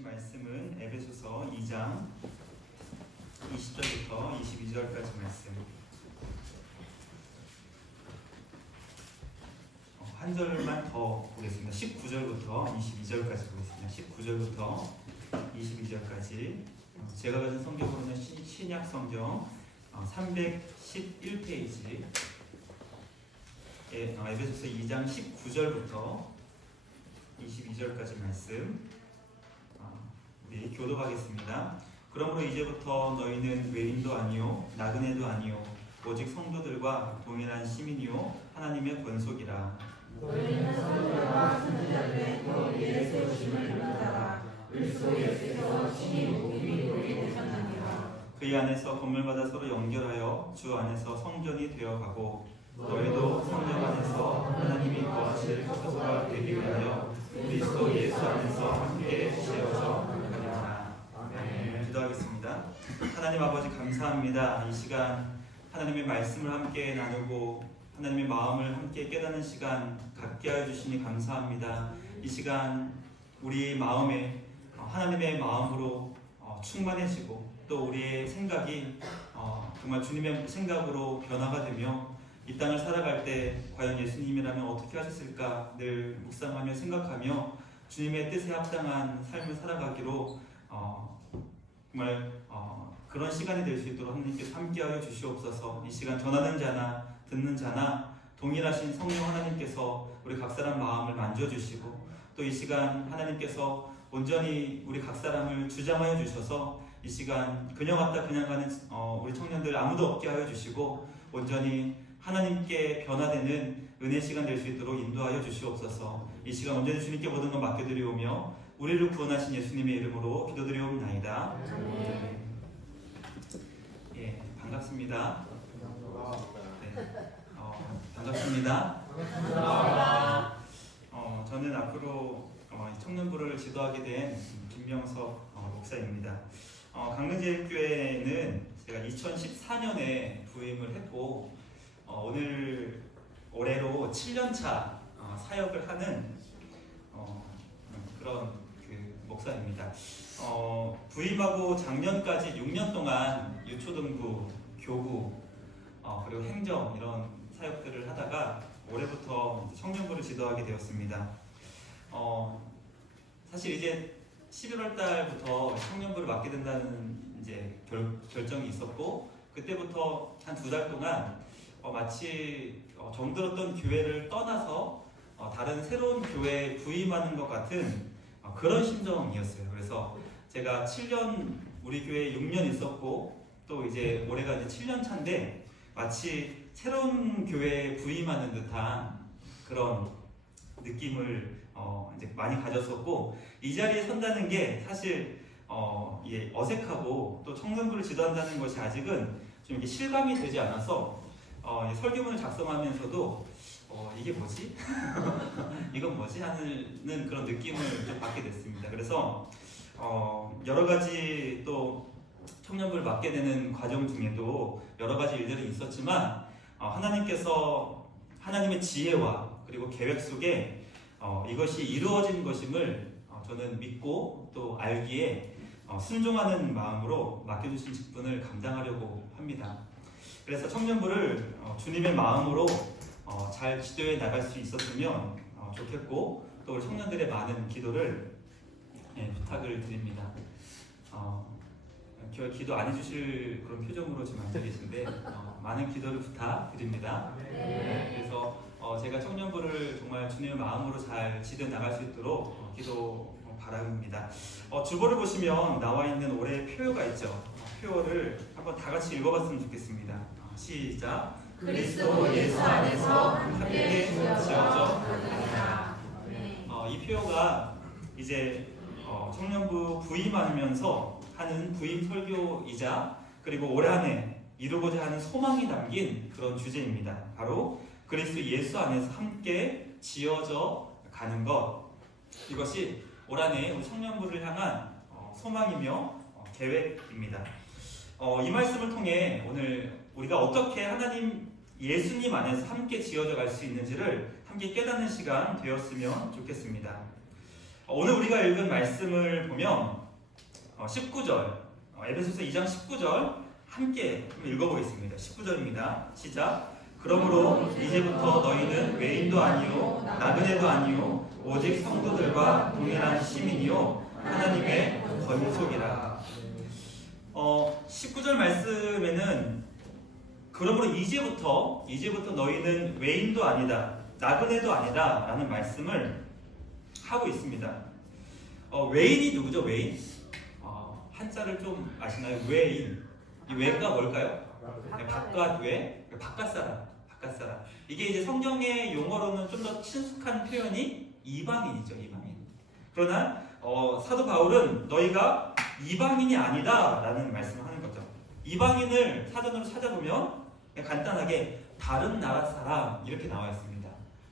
주신 말씀은 에베소서 2장 20절부터 22절까지 말씀. 한 절만 더 보겠습니다. 19절부터 22절까지 보겠습니다. 19절부터 22절까지 제가 가진 성경으로는 신약 성경 311페이지 에베소서 2장 19절부터 22절까지 말씀 우리 교독하겠습니다. 그러므로 이제부터 너희는 외인도 아니요 나그네도 아니요 오직 성도들과 동일한 시민이요 하나님의 권속이라. 너희는 성도와 선지자들의 그 위에 세우심을 입은 자라. 그리스도 예수께서 친히 우리 되셨느니라. 그의 안에서 건물마다 서로 연결하여 주 안에서 성전이 되어가고 너희도 성전 안에서 하나님이 거하실 처소가 되기 위하여 그리스도 예수 안에서 함께 지어져 가리라. 아멘. 기도하겠습니다. 하나님 아버지 감사합니다. 이 시간 하나님의 말씀을 함께 나누고 하나님의 마음을 함께 깨닫는 시간 갖게 하여 주시니 감사합니다. 이 시간 우리 마음에 하나님의 마음으로 충만해지고 또 우리의 생각이 정말 주님의 생각으로 변화가 되며 이 땅을 살아갈 때 과연 예수님이라면 어떻게 하셨을까 늘 묵상하며 생각하며 주님의 뜻에 합당한 삶을 살아가기로 정말 그런 시간이 될 수 있도록 하나님께서 함께하여 주시옵소서. 이 시간 전하는 자나 듣는 자나 동일하신 성령 하나님께서 우리 각 사람 마음을 만져주시고 또 이 시간 하나님께서 온전히 우리 각 사람을 주장하여 주셔서 이 시간 그냥 왔다 그냥 가는 우리 청년들 아무도 없게 하여 주시고 온전히 하나님께 변화되는 은혜 시간 될 수 있도록 인도하여 주시옵소서. 이 시간 온전히 주님께 모든 것 맡겨드리오며 우리를 구원하신 예수님의 이름으로 기도드리옵나이다. 예, 반갑습니다. 네, 반갑습니다. 저는 앞으로 청년부를 지도하게 된 김명석 목사입니다. 강릉제일교회는 제가 2014년에 부임을 했고 올해로 7년차 사역을 하는 그런 목사입니다. 부임하고 작년까지 6년 동안 유초등부, 교구, 그리고 행정 이런 사역들을 하다가 올해부터 청년부를 지도하게 되었습니다. 사실 이제 11월 달부터 청년부를 맡게 된다는 이제 결정이 있었고 그때부터 한 2달 동안 마치 정들었던 교회를 떠나서 다른 새로운 교회에 부임하는 것 같은 그런 심정이었어요. 그래서 제가 7년 우리 교회에 6년 있었고 또 이제 올해가 이제 7년 차인데 마치 새로운 교회에 부임하는 듯한 그런 느낌을 이제 많이 가졌었고 이 자리에 선다는 게 사실 어색하고 또 청년부를 지도한다는 것이 아직은 좀 이게 실감이 되지 않아서 설교문을 작성하면서도 이게 뭐지? 이건 뭐지? 하는 그런 느낌을 좀 받게 됐습니다. 그래서 여러 가지 또 청년부를 맡게 되는 과정 중에도 여러 가지 일들이 있었지만 하나님께서 하나님의 지혜와 그리고 계획 속에 이것이 이루어진 것임을 저는 믿고 또 알기에 순종하는 마음으로 맡겨주신 직분을 감당하려고 합니다. 그래서 청년부를 주님의 마음으로 잘 지도해 나갈 수 있었으면 좋겠고 또 우리 청년들의 많은 기도를 부탁을 드립니다. 기도 안 해주실 그런 표정으로 지금 앉아 계신데 많은 기도를 부탁드립니다. 그래서 제가 청년부를 정말 주님의 마음으로 잘 지도해 나갈 수 있도록 기도 바랍니다. 주보를 보시면 나와 있는 올해의 표어가 있죠. 표어를 한번 다 같이 읽어봤으면 좋겠습니다. 시작. 그리스도 예수 안에서 함께 지어져 가리라. 이 표어가 이제 청년부 부임하면서 하는 부임 설교이자 그리고 올 한 해 이루고자 하는 소망이 담긴 그런 주제입니다. 바로 그리스도 예수 안에서 함께 지어져 가는 것. 이것이 올 한 해 우리 청년부를 향한 소망이며 계획입니다. 이 말씀을 통해 오늘 우리가 어떻게 하나님 예수님 안에서 함께 지어져 갈 수 있는지를 함께 깨닫는 시간 되었으면 좋겠습니다. 오늘 우리가 읽은 말씀을 보면 19절, 에베소서 2장 19절 함께 읽어보겠습니다. 19절입니다. 시작. 그러므로 이제부터 너희는 외인도 아니요 나그네도 아니요 오직 성도들과 동일한 시민이요 하나님의 권속이라. 19절 말씀에는 그러므로 이제부터 너희는 외인도 아니다 나그네도 아니다 라는 말씀을 하고 있습니다. 외인이 누구죠? 외인? 한자를 좀 아시나요? 외인. 이 외가 뭘까요? 바깥 외, 바깥 사람. 이게 이제 성경의 용어로는 좀 더 친숙한 표현이 이방인이죠. 이방인. 그러나 사도 바울은 너희가 이방인이 아니다라는 말씀을 하는 거죠. 이방인을 사전으로 찾아보면 간단하게 다른 나라 사람 이렇게 나와 있습니다.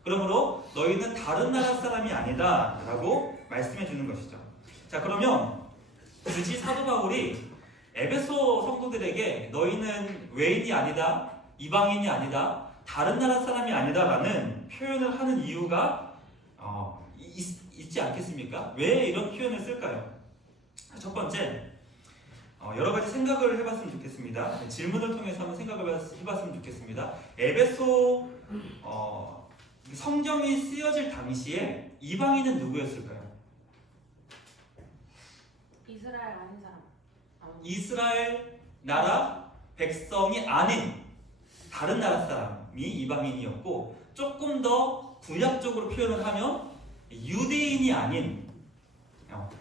그러므로 너희는 다른 나라 사람이 아니다라고 말씀해 주는 것이죠. 자, 그러면 굳이 사도 바울이 에베소 성도들에게 너희는 외인이 아니다, 이방인이 아니다, 다른 나라 사람이 아니다라는 표현을 하는 이유가 있지 않겠습니까? 왜 이런 표현을 쓸까요? 첫 번째, 여러 가지 생각을 해봤으면 좋겠습니다. 질문을 통해서 한번 생각을 해봤으면 좋겠습니다. 에베소 성경이 쓰여질 당시에 이방인은 누구였을까요? 이스라엘 아닌 사람. 이스라엘 나라 백성이 아닌 다른 나라 사람이 이방인이었고, 조금 더 구약적으로 표현을 하면 유대인이 아닌,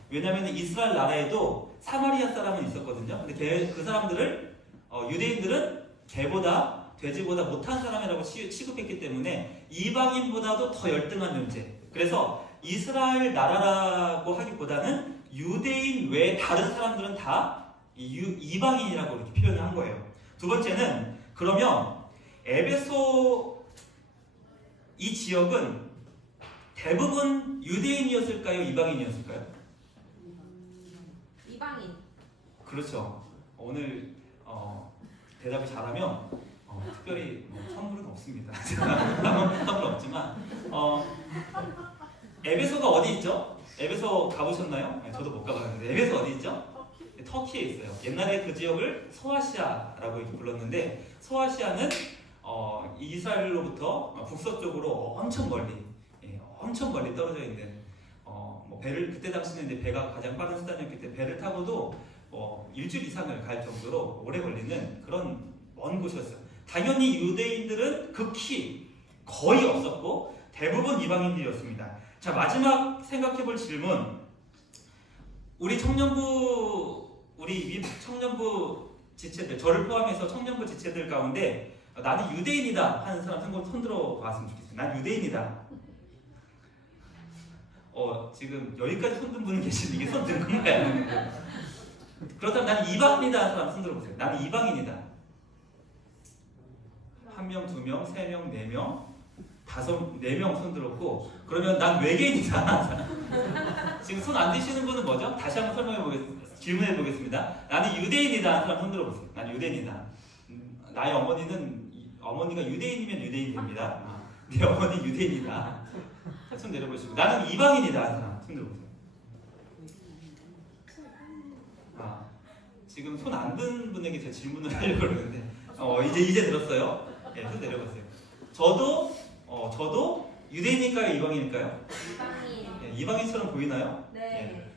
왜냐하면 이스라엘 나라에도 사마리아 사람은 있었거든요. 근데 그 사람들을 유대인들은 개보다 돼지보다 못한 사람이라고 취급했기 때문에 이방인보다도 더 열등한 존재. 그래서 이스라엘 나라라고 하기보다는 유대인 외 다른 사람들은 다 이방인이라고 이렇게 표현을 한 거예요. 두 번째는, 그러면 에베소 이 지역은 대부분 유대인이었을까요? 이방인이었을까요? 이방인. 그렇죠. 오늘 대답을 잘하면 특별히 선물은 없습니다. 선물 없지만 에베소가 어디 있죠? 에베소 가보셨나요? 저도 못 가봤는데 에베소 어디 있죠? 터키에 있어요. 옛날에 그 지역을 소아시아라고 이렇게 불렀는데, 소아시아는 이스라엘로부터 북서쪽으로 엄청 멀리 떨어져 있는 배를, 그때 당시는 이제 배가 가장 빠른 수단이었기 때문에 배를 타고도 일주일 이상을 갈 정도로 오래 걸리는 그런 먼 곳이었어요. 당연히 유대인들은 극히 거의 없었고 대부분 이방인들이었습니다. 자, 마지막 생각해볼 질문. 우리 청년부 지체들, 저를 포함해서 청년부 지체들 가운데 나는 유대인이다 하는 사람 손 들어 봤으면 좋겠어요. 난 유대인이다. 지금 여기까지 손 든 분이 계신데 이게 손 든 건가요? 그렇다면 나는 이방인이다 하는 사람 손 들어보세요. 나는 이방인이다. 1명, 2명, 3명, 4명, 4명 손 들었고, 그러면 난 외계인이다. 지금 손 안 드시는 분은 뭐죠? 다시 한번 질문해 보겠습니다. 나는 유대인이다 하는 사람 손 들어보세요. 나는 유대인이다. 나의 어머니가 유대인이면 유대인 됩니다. 네 어머니 유대인이다. 손 내려보시고, 나는 이방인이다 하는 사람 손 들어보세요. 지금 손 안 든 분에게 제가 질문을 하려고 그러는데 이제 들었어요. 네, 손 내려보세요. 저도 유대인일까요? 이방인일까요? 이방인. 네, 이방인처럼 보이나요? 네.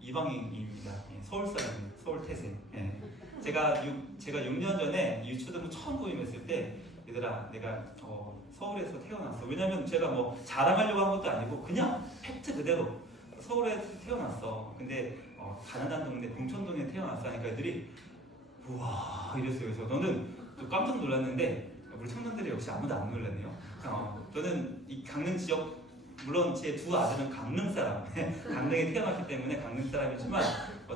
이방인입니다. 서울 사람입니다. 서울 태생. 네. 제가 6년 전에 유초등부 처음 모임했을 때, 얘들아, 내가 서울에서 태어났어. 왜냐면 제가 뭐 자랑하려고 한 것도 아니고 그냥 팩트 그대로 서울에서 태어났어. 근데 가난한 동네 봉천동에 태어났어 하니까 애들이 우와 이랬어요. 그래서 저는 또 깜짝 놀랐는데, 우리 청년들이 역시 아무도 안 놀랐네요. 저는 이 강릉 지역, 물론 제 두 아들은 강릉 사람, 강릉에 태어났기 때문에 강릉 사람이지만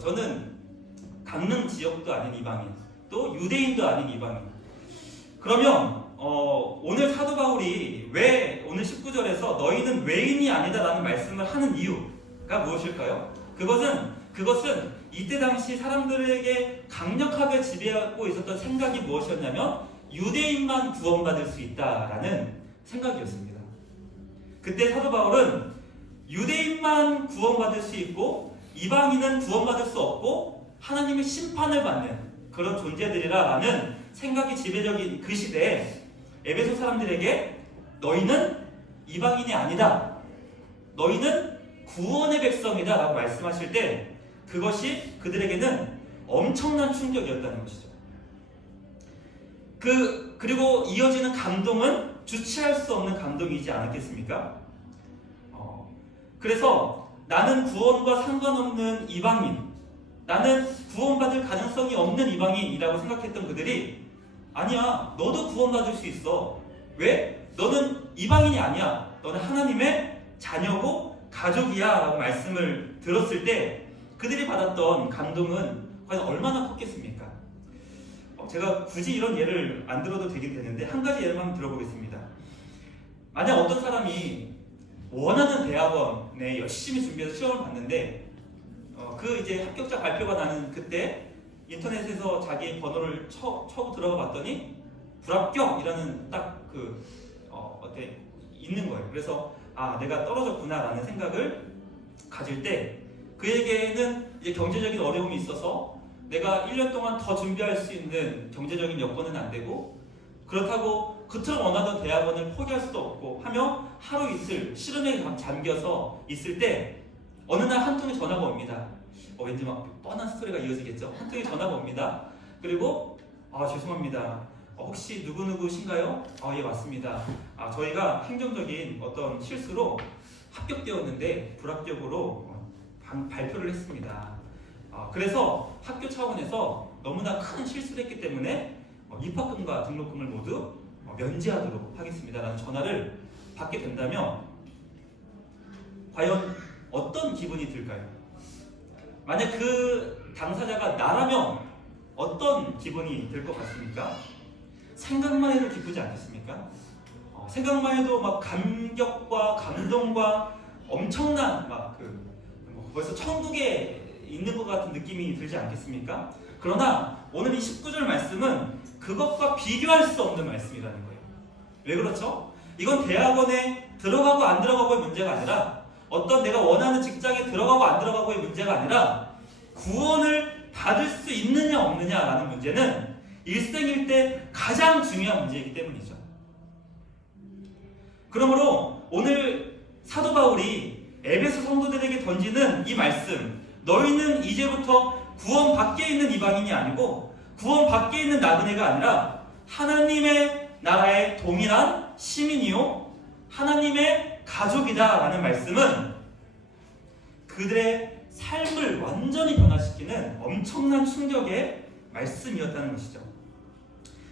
저는 강릉 지역도 아닌 이방인, 또 유대인도 아닌 이방인. 그러면 오늘 사도 바울이 왜 오늘 19절에서 너희는 외인이 아니다라는 말씀을 하는 이유가 무엇일까요? 그것은 이때 당시 사람들에게 강력하게 지배하고 있었던 생각이 무엇이었냐면 유대인만 구원받을 수 있다라는 생각이었습니다. 그때 사도 바울은 유대인만 구원받을 수 있고 이방인은 구원받을 수 없고 하나님의 심판을 받는 그런 존재들이라라는 생각이 지배적인 그 시대에 에베소 사람들에게 너희는 이방인이 아니다. 너희는 구원의 백성이다 라고 말씀하실 때 그것이 그들에게는 엄청난 충격이었다는 것이죠. 그리고 이어지는 감동은 주체할 수 없는 감동이지 않았겠습니까? 그래서 나는 구원과 상관없는 이방인, 나는 구원받을 가능성이 없는 이방인이라고 생각했던 그들이 아니야, 너도 구원받을 수 있어. 왜? 너는 이방인이 아니야. 너는 하나님의 자녀고 가족이야 라고 말씀을 들었을 때 그들이 받았던 감동은 과연 얼마나 컸겠습니까? 제가 굳이 이런 예를 안 들어도 되긴 되는데 한 가지 예를만 들어보겠습니다. 만약 어떤 사람이 원하는 대학원에 열심히 준비해서 시험을 봤는데 그 이제 합격자 발표가 나는 그때 인터넷에서 자기 번호를 쳐고 들어가 봤더니 불합격이라는 딱 어때 있는 거예요. 그래서 아, 내가 떨어졌구나라는 생각을 가질 때 그에게는 이제 경제적인 어려움이 있어서 내가 1년 동안 더 준비할 수 있는 경제적인 여건은 안 되고 그렇다고 그토록 원하던 대학원을 포기할 수도 없고 하며 하루 이틀 시름에 잠겨서 있을 때 어느 날 한 통의 전화가 옵니다. 왠지 막 뻔한 스토리가 이어지겠죠. 한 통의 전화가 옵니다. 그리고 죄송합니다. 혹시 누구누구신가요? 예, 맞습니다. 저희가 행정적인 어떤 실수로 합격되었는데 불합격으로 발표를 했습니다. 그래서 학교 차원에서 너무나 큰 실수를 했기 때문에 입학금과 등록금을 모두 면제하도록 하겠습니다 라는 전화를 받게 된다면 과연 어떤 기분이 들까요? 만약 그 당사자가 나라면 어떤 기분이 들 것 같습니까? 생각만 해도 기쁘지 않겠습니까? 생각만 해도 막 감격과 감동과 엄청난 벌써 천국에 있는 것 같은 느낌이 들지 않겠습니까? 그러나 오늘 이 19절 말씀은 그것과 비교할 수 없는 말씀이라는 거예요. 왜 그렇죠? 이건 대학원에 들어가고 안 들어가고의 문제가 아니라 어떤 내가 원하는 직장에 들어가고 안 들어가고의 문제가 아니라 구원을 받을 수 있느냐 없느냐라는 문제는 일생일대 가장 중요한 문제이기 때문이죠. 그러므로 오늘 사도 바울이 에베소 성도들에게 던지는 이 말씀, 너희는 이제부터 구원 밖에 있는 이방인이 아니고 구원 밖에 있는 나그네가 아니라 하나님의 나라의 동일한 시민이요 하나님의 가족이다 라는 말씀은 그들의 삶을 완전히 변화시키는 엄청난 충격의 말씀이었다는 것이죠.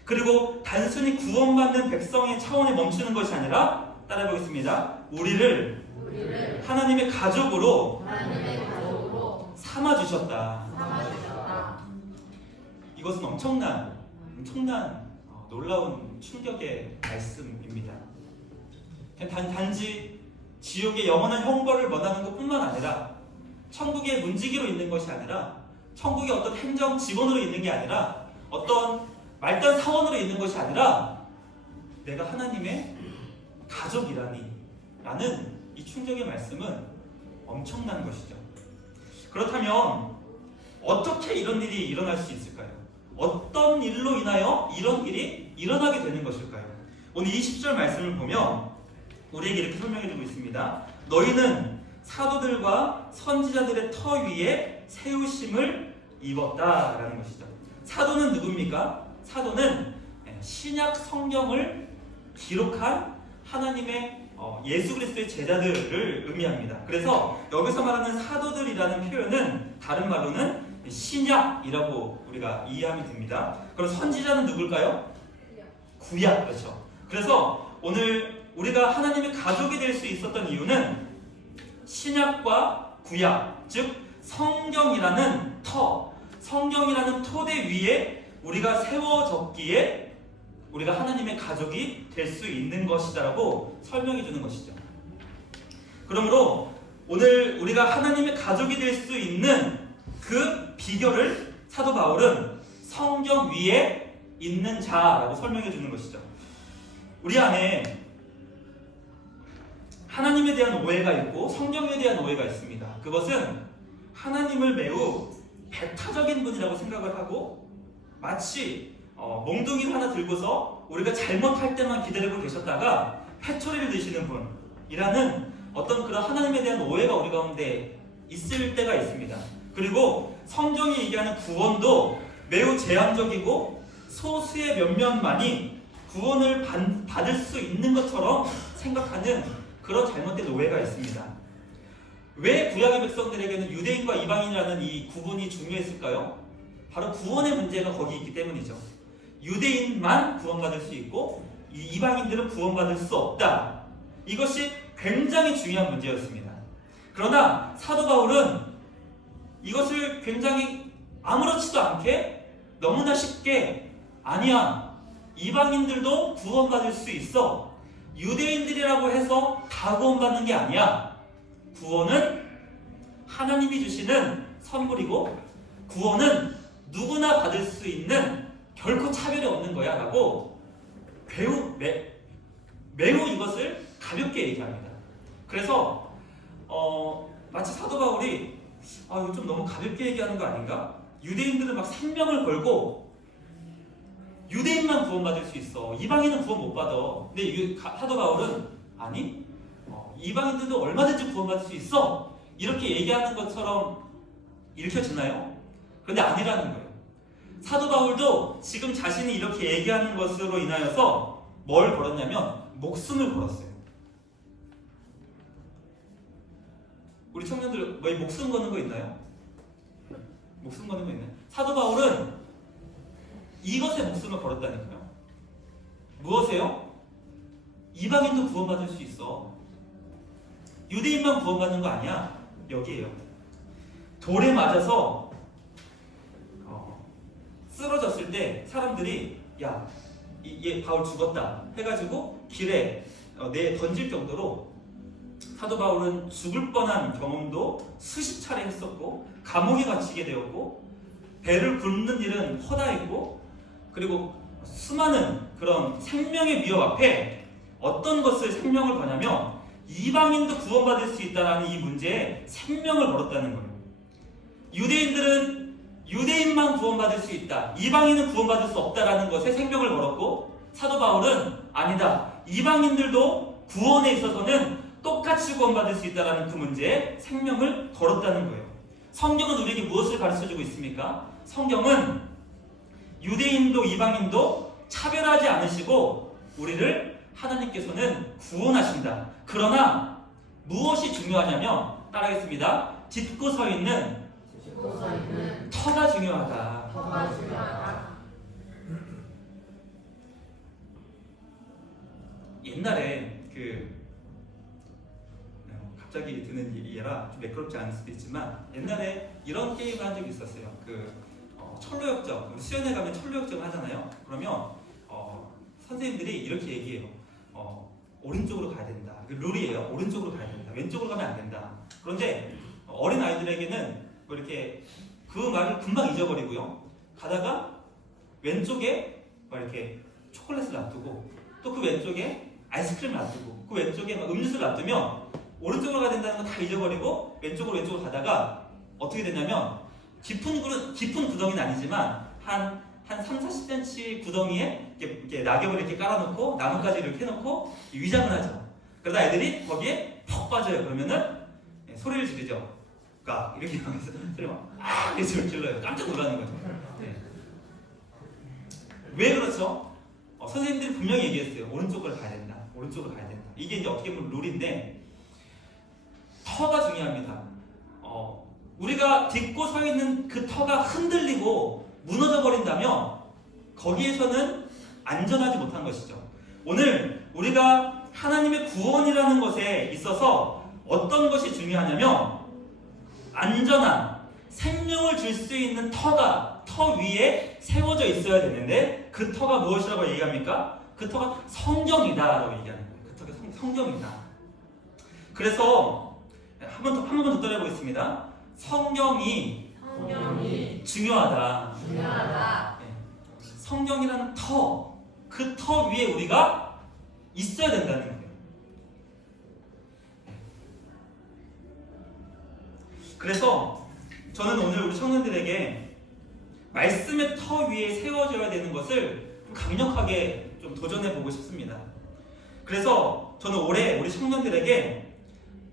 그리고 단순히 구원받는 백성의 차원에 멈추는 것이 아니라 따라해보겠습니다. 우리를 하나님의 가족으로 삼아주셨다. 이것은 엄청난 놀라운 충격의 말씀입니다. 단지 지옥의 영원한 형벌을 원하는 것뿐만 아니라 천국의 문지기로 있는 것이 아니라 천국의 어떤 행정 직원으로 있는 게 아니라 어떤 말단 사원으로 있는 것이 아니라 내가 하나님의 가족이라니 라는 이 충격의 말씀은 엄청난 것이죠. 그렇다면 어떻게 이런 일이 일어날 수 있을까요? 어떤 일로 인하여 이런 일이 일어나게 되는 것일까요? 오늘 20절 말씀을 보면 우리에게 이렇게 설명해주고 있습니다. 너희는 사도들과 선지자들의 터 위에 세우심을 입었다라는 것이죠. 사도는 누굽니까? 사도는 신약 성경을 기록한 하나님의 예수 그리스도의 제자들을 의미합니다. 그래서 여기서 말하는 사도들이라는 표현은 다른 말로는 신약이라고 우리가 이해하면 됩니다. 그럼 선지자는 누굴까요? 구약. 그렇죠. 그래서 오늘 우리가 하나님의 가족이 될 수 있었던 이유는 신약과 구약, 즉 성경이라는 성경이라는 토대 위에 우리가 세워졌기에 우리가 하나님의 가족이 될 수 있는 것이다라고 설명해 주는 것이죠. 그러므로 오늘 우리가 하나님의 가족이 될 수 있는 그 비결을 사도 바울은 성경 위에 있는 자라고 설명해 주는 것이죠. 우리 안에 하나님에 대한 오해가 있고 성경에 대한 오해가 있습니다. 그것은 하나님을 매우 배타적인 분이라고 생각을 하고 마치 몽둥이를 하나 들고서 우리가 잘못할 때만 기다리고 계셨다가 회초리를 드시는 분이라는 어떤 그런 하나님에 대한 오해가 우리 가운데 있을 때가 있습니다. 그리고 성경이 얘기하는 구원도 매우 제한적이고 소수의 몇몇만이 구원을 받을 수 있는 것처럼 생각하는 그런 잘못된 오해가 있습니다. 왜 구약의 백성들에게는 유대인과 이방인이라는 이 구분이 중요했을까요? 바로 구원의 문제가 거기 있기 때문이죠. 유대인만 구원받을 수 있고 이방인들은 구원받을 수 없다. 이것이 굉장히 중요한 문제였습니다. 그러나 사도 바울은 이것을 굉장히 아무렇지도 않게 너무나 쉽게 아니야. 이방인들도 구원받을 수 있어. 유대인들이라고 해서 다 구원받는 게 아니야. 구원은 하나님이 주시는 선물이고 구원은 누구나 받을 수 있는 결코 차별이 없는 거야 라고 매우 이것을 가볍게 얘기합니다. 그래서 마치 사도 바울이 이거 좀 너무 가볍게 얘기하는 거 아닌가? 유대인들은 막 생명을 걸고 유대인만 구원받을 수 있어. 이방인은 구원 못 받아. 근데 사도 바울은 아니 이방인들도 얼마든지 구원받을 수 있어. 이렇게 얘기하는 것처럼 읽혀지나요? 그런데 아니라는 거예요. 사도 바울도 지금 자신이 이렇게 얘기하는 것으로 인하여서 뭘 걸었냐면 목숨을 걸었어요. 우리 청년들 뭐 목숨 거는 거 있나요? 목숨 거는 거 있나요? 사도 바울은 이것에 목숨을 걸었다니까요. 무엇에요? 이방인도 구원받을 수 있어. 유대인만 구원받는 거 아니야. 여기에요. 돌에 맞아서 쓰러졌을 때 사람들이 야, 얘 바울 죽었다 해가지고 길에 내 던질 정도로 사도 바울은 죽을 뻔한 경험도 수십 차례 했었고 감옥에 갇히게 되었고 배를 굶는 일은 허다했고 그리고 수많은 그런 생명의 위협 앞에 어떤 것을 생명을 거냐면 이방인도 구원받을 수 있다는 이 문제에 생명을 걸었다는 거예요. 유대인들은 유대인만 구원받을 수 있다. 이방인은 구원받을 수 없다라는 것에 생명을 걸었고 사도 바울은 아니다. 이방인들도 구원에 있어서는 똑같이 구원받을 수 있다는 그 문제에 생명을 걸었다는 거예요. 성경은 우리에게 무엇을 가르쳐주고 있습니까? 성경은 유대인도 이방인도 차별하지 않으시고 우리를 하나님께서는 구원하신다. 그러나 무엇이 중요하냐면 따라하겠습니다. 딛고 서 있는 터가 중요하다. 옛날에 갑자기 드는 예라 좀 매끄럽지 않을 수도 있지만 옛날에 이런 게임을 한 적이 있었어요. 철로역정, 우리 수련회 가면 철로역정 하잖아요. 그러면 선생님들이 이렇게 얘기해요. 오른쪽으로 가야 된다. 룰이에요. 오른쪽으로 가야 된다. 왼쪽으로 가면 안 된다. 그런데 어린 아이들에게는 뭐 이렇게 그 말을 금방 잊어버리고요. 가다가 왼쪽에 막 이렇게 초콜릿을 놔두고 또 그 왼쪽에 아이스크림을 놔두고 그 왼쪽에 막 음료수를 놔두면 오른쪽으로 가야 된다는 거 다 잊어버리고 왼쪽으로 가다가 어떻게 되냐면 깊은 구덩이는 아니지만 한 30-40cm 구덩이에 이렇게 낙엽을 이렇게 깔아놓고 나뭇가지를 이렇게 해놓고 위장을 하죠. 그러다 애들이 거기에 퍽 빠져요. 그러면은 소리를 지르죠. 이렇게 하면서 소리 막 이렇게 질러요. 깜짝 놀라는 거죠. 네. 왜 그렇죠? 선생님들이 분명히 얘기했어요. 오른쪽으로 가야 된다. 오른쪽으로 가야 된다. 이게 이제 어떻게 보면 룰인데 터가 중요합니다. 우리가 딛고 서 있는 그 터가 흔들리고 무너져 버린다면 거기에서는 안전하지 못한 것이죠. 오늘 우리가 하나님의 구원이라는 것에 있어서 어떤 것이 중요하냐면 안전한 생명을 줄 수 있는 터 위에 세워져 있어야 되는데 그 터가 무엇이라고 얘기합니까? 그 터가 성경이다라고 얘기하는 거예요. 그 터가 성경이다. 그래서 한 번 더 따라해보겠습니다. 성경이 중요하다. 네. 성경이라는 그 터 위에 우리가 있어야 된다는 거예요. 그래서 저는 오늘 우리 청년들에게 말씀의 터 위에 세워져야 되는 것을 좀 강력하게 좀 도전해 보고 싶습니다. 그래서 저는 올해 우리 청년들에게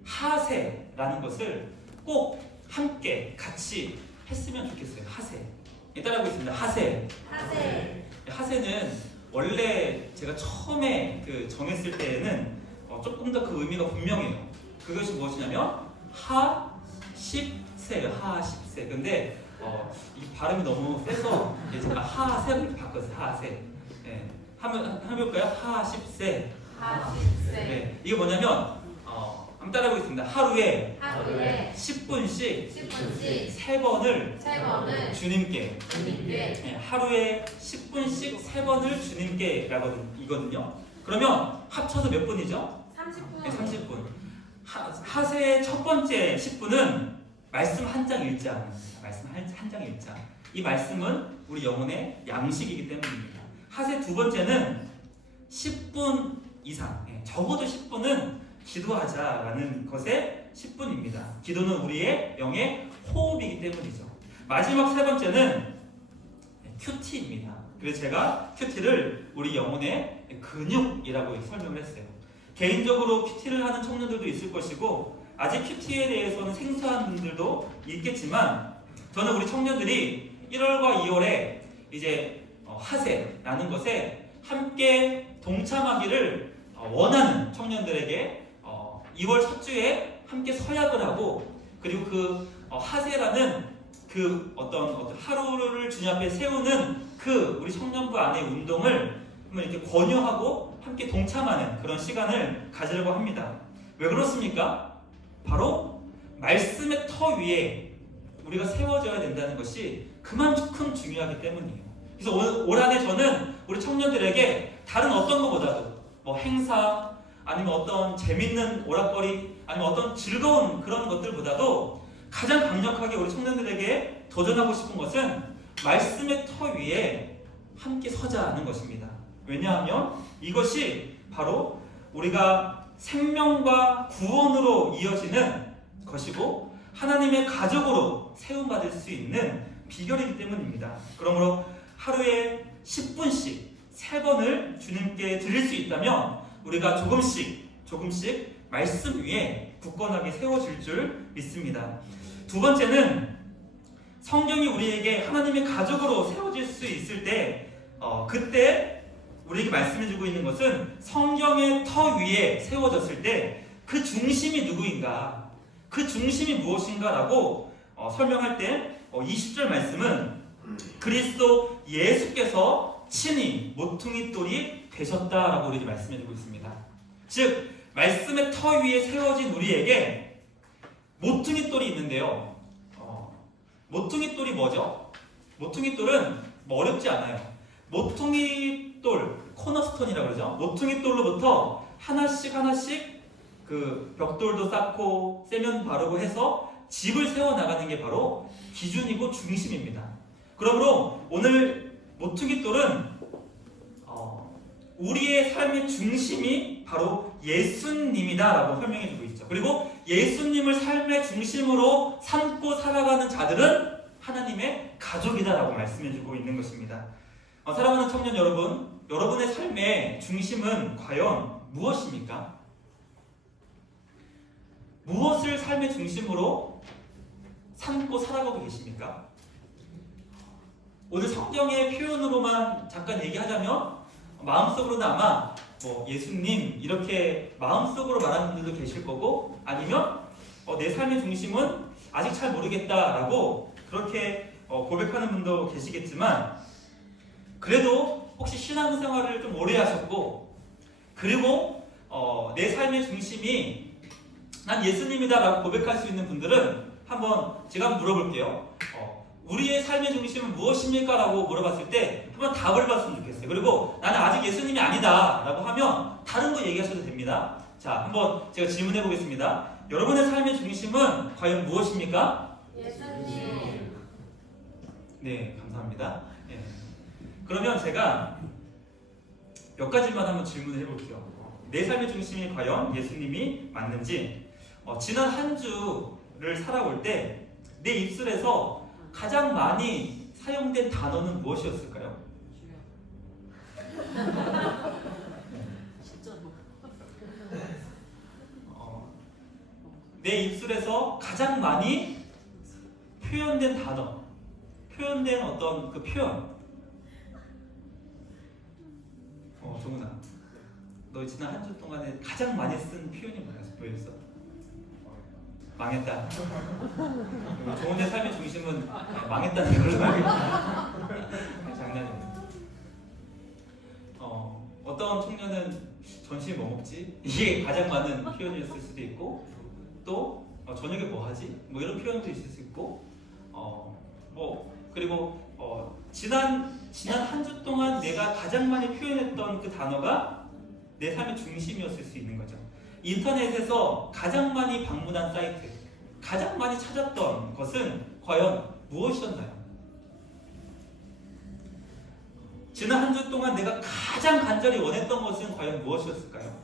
하세라는 것을 꼭 함께 같이 했으면 좋겠어요. 하세. 따라하고 있습니다. 하세. 하세는 원래 제가 처음에 정했을 때에는 조금 더 그 의미가 분명해요. 그것이 무엇이냐면 하십세예요. 하십세. 근데 이 발음이 너무 세서 제가 하세로 바꿨어요. 하세. 네. 한번 해볼까요? 하십세. 네. 이게 뭐냐면 한번 따라하고 있습니다. 하루에 10분씩 3번을 주님께. 네, 하루에 10분씩 3번을 주님께 이거든요. 그러면 합쳐서 몇 분이죠? 30분. 네, 30분. 하세의 첫 번째 10분은 말씀 한 장 읽자. 말씀 한 장 읽자. 이 말씀은 우리 영혼의 양식이기 때문입니다. 하세 두 번째는 10분 이상, 적어도 10분은 기도하자라는 것의 10분입니다. 기도는 우리의 영의 호흡이기 때문이죠. 마지막 세 번째는 큐티입니다. 그래서 제가 큐티를 우리 영혼의 근육이라고 설명을 했어요. 개인적으로 큐티를 하는 청년들도 있을 것이고 아직 큐티에 대해서는 생소한 분들도 있겠지만 저는 우리 청년들이 1월과 2월에 이제 하세라는 것에 함께 동참하기를 원하는 청년들에게 2월 첫 주에 함께 서약을 하고 그리고 그 하세라는 그 어떤 하루를 주님 앞에 세우는 그 우리 청년부 안의 운동을 이렇게 권유하고 함께 동참하는 그런 시간을 가지려고 합니다. 왜 그렇습니까? 바로 말씀의 터 위에 우리가 세워져야 된다는 것이 그만큼 중요하기 때문이에요. 그래서 올 한해 저는 우리 청년들에게 다른 어떤 것보다도 뭐 행사 아니면 어떤 재밌는 오락거리 아니면 어떤 즐거운 그런 것들보다도 가장 강력하게 우리 청년들에게 도전하고 싶은 것은 말씀의 터 위에 함께 서자는 것입니다. 왜냐하면 이것이 바로 우리가 생명과 구원으로 이어지는 것이고 하나님의 가족으로 세움받을 수 있는 비결이기 때문입니다. 그러므로 하루에 10분씩 3번을 주님께 드릴 수 있다면 우리가 조금씩 말씀 위에 굳건하게 세워질 줄 믿습니다. 두 번째는 성경이 우리에게 하나님의 가족으로 세워질 수 있을 때 그때 우리에게 말씀해주고 있는 것은 성경의 터 위에 세워졌을 때 그 중심이 누구인가, 그 중심이 무엇인가라고 설명할 때 20절 말씀은 그리스도 예수께서 친히 모퉁이 돌이 되셨다라고 우리에게 말씀해주고 있습니다. 즉 말씀의 터 위에 세워진 우리에게 모퉁이 돌이 있는데요. 모퉁이 돌이 뭐죠? 모퉁이 돌은 뭐 어렵지 않아요. 모퉁이 돌, 코너스톤이라고 그러죠. 모퉁이 돌로부터 하나씩 그 벽돌도 쌓고 세면 바르고 해서 집을 세워 나가는 게 바로 기준이고 중심입니다. 그러므로 오늘 모퉁이 돌은 우리의 삶의 중심이 바로 예수님이다라고 설명해주고 있죠. 그리고 예수님을 삶의 중심으로 삼고 살아가는 자들은 하나님의 가족이다라고 말씀해주고 있는 것입니다. 사랑하는 청년 여러분, 여러분의 삶의 중심은 과연 무엇입니까? 무엇을 삶의 중심으로 삼고 살아가고 계십니까? 오늘 성경의 표현으로만 잠깐 얘기하자면 마음속으로는 아마 뭐 예수님 이렇게 마음속으로 말하는 분들도 계실 거고 아니면 내 삶의 중심은 아직 잘 모르겠다라고 그렇게 고백하는 분도 계시겠지만 그래도 혹시 신앙생활을 좀 오래 하셨고 그리고 내 삶의 중심이 난 예수님이다라고 고백할 수 있는 분들은 제가 한번 물어볼게요. 우리의 삶의 중심은 무엇입니까? 라고 물어봤을 때 한번 답을 봤으면 좋겠어요. 그리고 나는 아직 예수님이 아니다 라고 하면 다른 거 얘기하셔도 됩니다. 자, 한번 제가 질문해 보겠습니다. 여러분의 삶의 중심은 과연 무엇입니까? 예수님. 네, 감사합니다. 네. 그러면 제가 몇 가지만 한번 질문을 해볼게요. 내 삶의 중심이 과연 예수님이 맞는지 지난 한 주 시절을 살아올 때 내 입술에서 가장 많이 사용된 단어는 무엇이었을까요? 내 입술에서 가장 많이 표현된 단어, 표현된 어떤 그 표현. 정훈아, 너 지난 한 주 동안에 가장 많이 쓴 표현이 뭐였어? 망했다. 정훈의 삶의 중심은 망했다는 걸로 알고 장난이에요. 어떤 청년은 점심에 뭐 먹지? 이게 가장 많은 표현이었을 수도 있고, 또 저녁에 뭐 하지? 뭐 이런 표현도 있을 수 있고, 그리고 지난 한 주 동안 내가 가장 많이 표현했던 그 단어가 내 삶의 중심이었을 수 있는 거죠. 인터넷에서 가장 많이 방문한 사이트, 가장 많이 찾았던 것은 과연 무엇이었나요? 지난 한 주 동안 내가 가장 간절히 원했던 것은 과연 무엇이었을까요?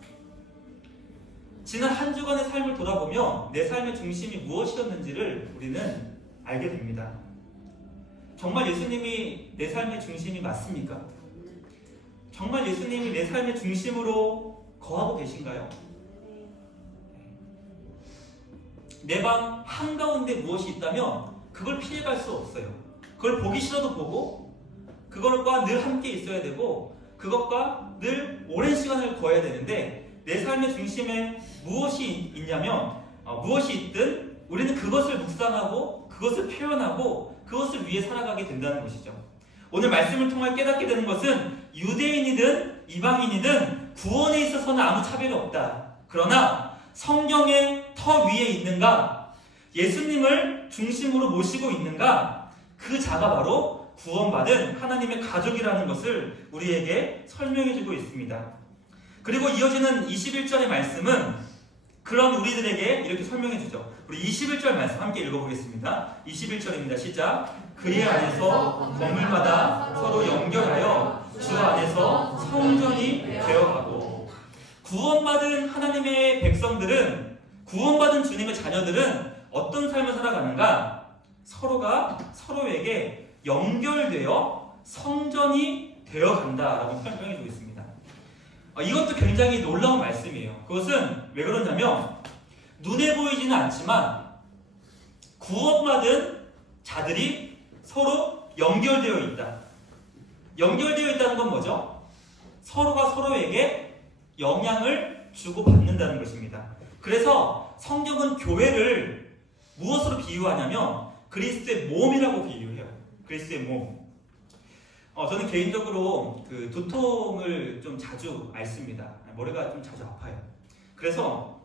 지난 한 주간의 삶을 돌아보며 내 삶의 중심이 무엇이었는지를 우리는 알게 됩니다. 정말 예수님이 내 삶의 중심이 맞습니까? 정말 예수님이 내 삶의 중심으로 거하고 계신가요? 내 방 한가운데 무엇이 있다면 그걸 피해갈 수 없어요. 그걸 보기 싫어도 보고, 그것과 늘 함께 있어야 되고, 그것과 늘 오랜 시간을 거해야 되는데, 내 삶의 중심에 무엇이 있냐면 무엇이 있든 우리는 그것을 묵상하고 그것을 표현하고 그것을 위해 살아가게 된다는 것이죠. 오늘 말씀을 통해 깨닫게 되는 것은 유대인이든 이방인이든 구원에 있어서는 아무 차별이 없다. 그러나 성경의 터 위에 있는가, 예수님을 중심으로 모시고 있는가, 그 자가 바로 구원받은 하나님의 가족이라는 것을 우리에게 설명해주고 있습니다. 그리고 이어지는 21절의 말씀은 그런 우리들에게 이렇게 설명해주죠. 우리 21절 말씀 함께 읽어보겠습니다. 21절입니다. 시작. 그의 안에서 건물마다 서로 연결하여 주 안에서 성전이 되어가고. 구원받은 하나님의 백성들은, 구원받은 주님의 자녀들은 어떤 삶을 살아가는가? 서로가 서로에게 연결되어 성전이 되어간다라고 설명해주고 있습니다. 이것도 굉장히 놀라운 말씀이에요. 그것은 왜 그러냐면 눈에 보이지는 않지만 구원받은 자들이 서로 연결되어 있다. 연결되어 있다는 건 뭐죠? 서로가 서로에게 영향을 주고받는다는 것입니다. 그래서 성경은 교회를 무엇으로 비유하냐면 그리스도의 몸이라고 비유해요. 그리스도의 몸. 저는 개인적으로 그 두통을 좀 자주 앓습니다. 머리가 좀 자주 아파요. 그래서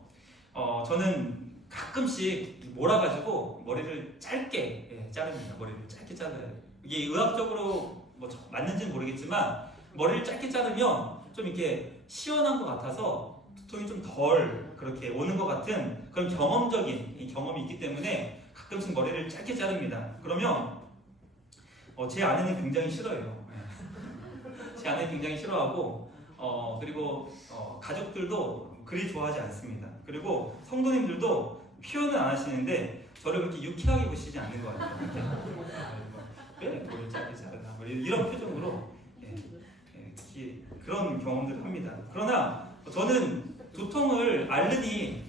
저는 가끔씩 몰아가지고 머리를 짧게 자릅니다. 머리를 짧게 잘라요. 이게 의학적으로 뭐 맞는지는 모르겠지만 머리를 짧게 자르면 좀 이렇게 시원한 것 같아서 두통이 좀 덜 그렇게 오는 것 같은 그런 경험적인 경험이 있기 때문에 가끔씩 머리를 짧게 자릅니다. 그러면 제 아내는 굉장히 싫어요. 제 아내 굉장히 싫어하고 그리고 가족들도 그리 좋아하지 않습니다. 그리고 성도님들도 표현은 안 하시는데 저를 그렇게 유쾌하게 보시지 않는 것 같아요. 왜 머리를 짧게 자르나 이런 표정으로 그런 경험들을 합니다. 그러나 저는 두통을 앓으니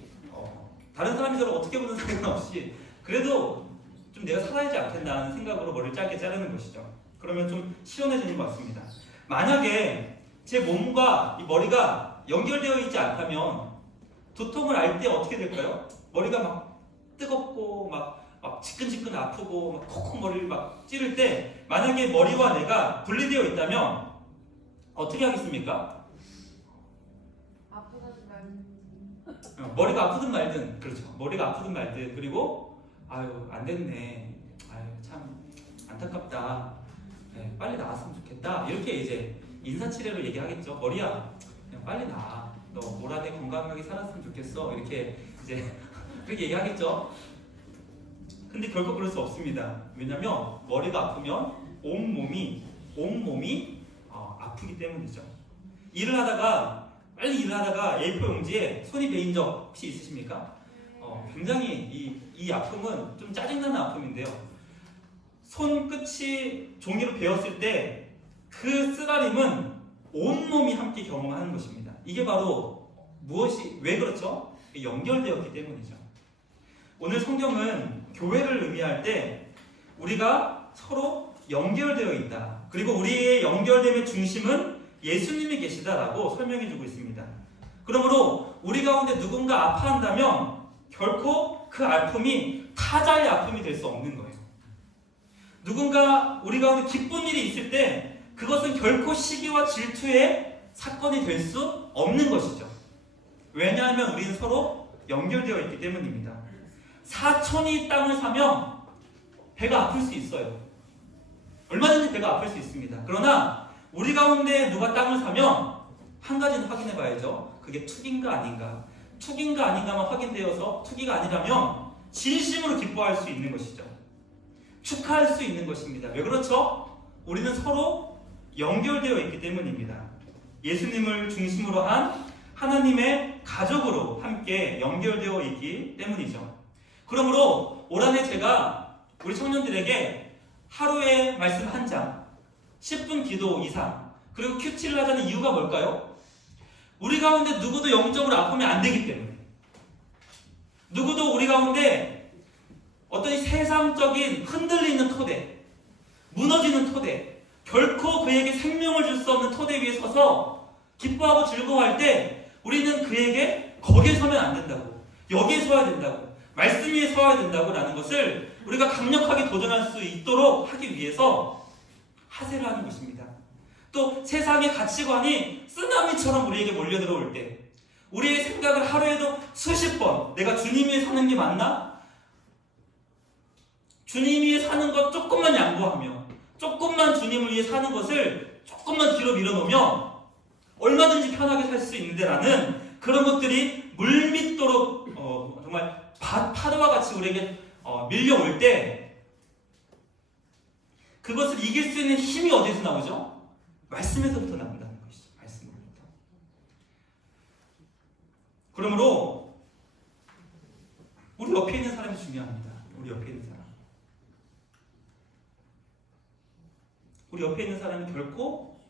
다른 사람이 저를 어떻게 보는 상관없이 그래도 좀 내가 살아야지 않겠나 하는 생각으로 머리를 짧게 자르는 것이죠. 그러면 좀 시원해지는 것 같습니다. 만약에 제 몸과 이 머리가 연결되어 있지 않다면 두통을 앓을 때 어떻게 될까요? 머리가 막 뜨겁고 막 지끈지끈 아프고 막 콕콕 머리를 막 찌를 때 만약에 머리와 뇌가 분리되어 있다면 어떻게 하겠습니까? 아프다지 말든지. 머리가 아프든 말든, 그렇죠. 머리가 아프든 말든, 그리고 아유 안 됐네, 아유 참 안타깝다, 빨리 나았으면 좋겠다, 이렇게 이제 인사치레로 얘기하겠죠. 머리야 그냥 빨리 나아, 너 올 한해 건강하게 살았으면 좋겠어, 이렇게 이제 그렇게 얘기하겠죠. 근데 결코 그럴 수 없습니다. 왜냐면 머리가 아프면 온몸이 아프기 때문이죠. 빨리 일을 하다가 A4 용지에 손이 베인 적 혹시 있으십니까? 굉장히 이 이 아픔은 좀 짜증나는 아픔인데요. 손끝이 종이로 베었을 때 그 쓰라림은 온몸이 함께 경험하는 것입니다. 이게 바로 왜 그렇죠? 연결되었기 때문이죠. 오늘 성경은 교회를 의미할 때 우리가 서로 연결되어 있다. 그리고 우리의 연결됨의 중심은 예수님이 계시다라고 설명해 주고 있습니다. 그러므로 우리 가운데 누군가 아파한다면 결코 그 아픔이 타자의 아픔이 될 수 없는 거예요. 누군가 우리 가운데 기쁜 일이 있을 때 그것은 결코 시기와 질투의 사건이 될 수 없는 것이죠. 왜냐하면 우리는 서로 연결되어 있기 때문입니다. 사촌이 땅을 사면 배가 아플 수 있어요. 얼마든지 배가 아플 수 있습니다. 그러나 우리 가운데 누가 땅을 사면 한 가지는 확인해 봐야죠. 그게 투기인가 아닌가. 투기인가 아닌가만 확인되어서 투기가 아니라면 진심으로 기뻐할 수 있는 것이죠. 축하할 수 있는 것입니다. 왜 그렇죠? 우리는 서로 연결되어 있기 때문입니다. 예수님을 중심으로 한 하나님의 가족으로 함께 연결되어 있기 때문이죠. 그러므로 올 한해 제가 우리 청년들에게 하루에 말씀 한 장, 10분 기도 이상, 그리고 큐티를 하자는 이유가 뭘까요? 우리 가운데 누구도 영적으로 아프면 안 되기 때문에, 누구도 우리 가운데 어떤 세상적인 흔들리는 토대, 무너지는 토대, 결코 그에게 생명을 줄 수 없는 토대 위에 서서 기뻐하고 즐거워할 때 우리는 그에게 거기에 서면 안 된다고, 여기에 서야 된다고, 말씀 위에 서야 된다고 라는 것을 우리가 강력하게 도전할 수 있도록 하기 위해서 하세를 하는 것입니다. 또 세상의 가치관이 쓰나미처럼 우리에게 몰려들어올 때 우리의 생각을 하루에도 수십 번 내가 주님 위에 사는 게 맞나? 주님 위에 사는 것 조금만 양보하며 조금만 주님을 위해 사는 것을 조금만 뒤로 밀어놓으면 얼마든지 편하게 살 수 있는데 라는 그런 것들이 물밀도록 정말 파도와 같이 우리에게 밀려올 때 그것을 이길 수 있는 힘이 어디서 나오죠? 말씀에서부터 나온다는 것이죠. 말씀으로부터. 그러므로 우리 옆에 있는 사람이 중요합니다. 우리 옆에 있는 사람. 우리 옆에 있는 사람이 결코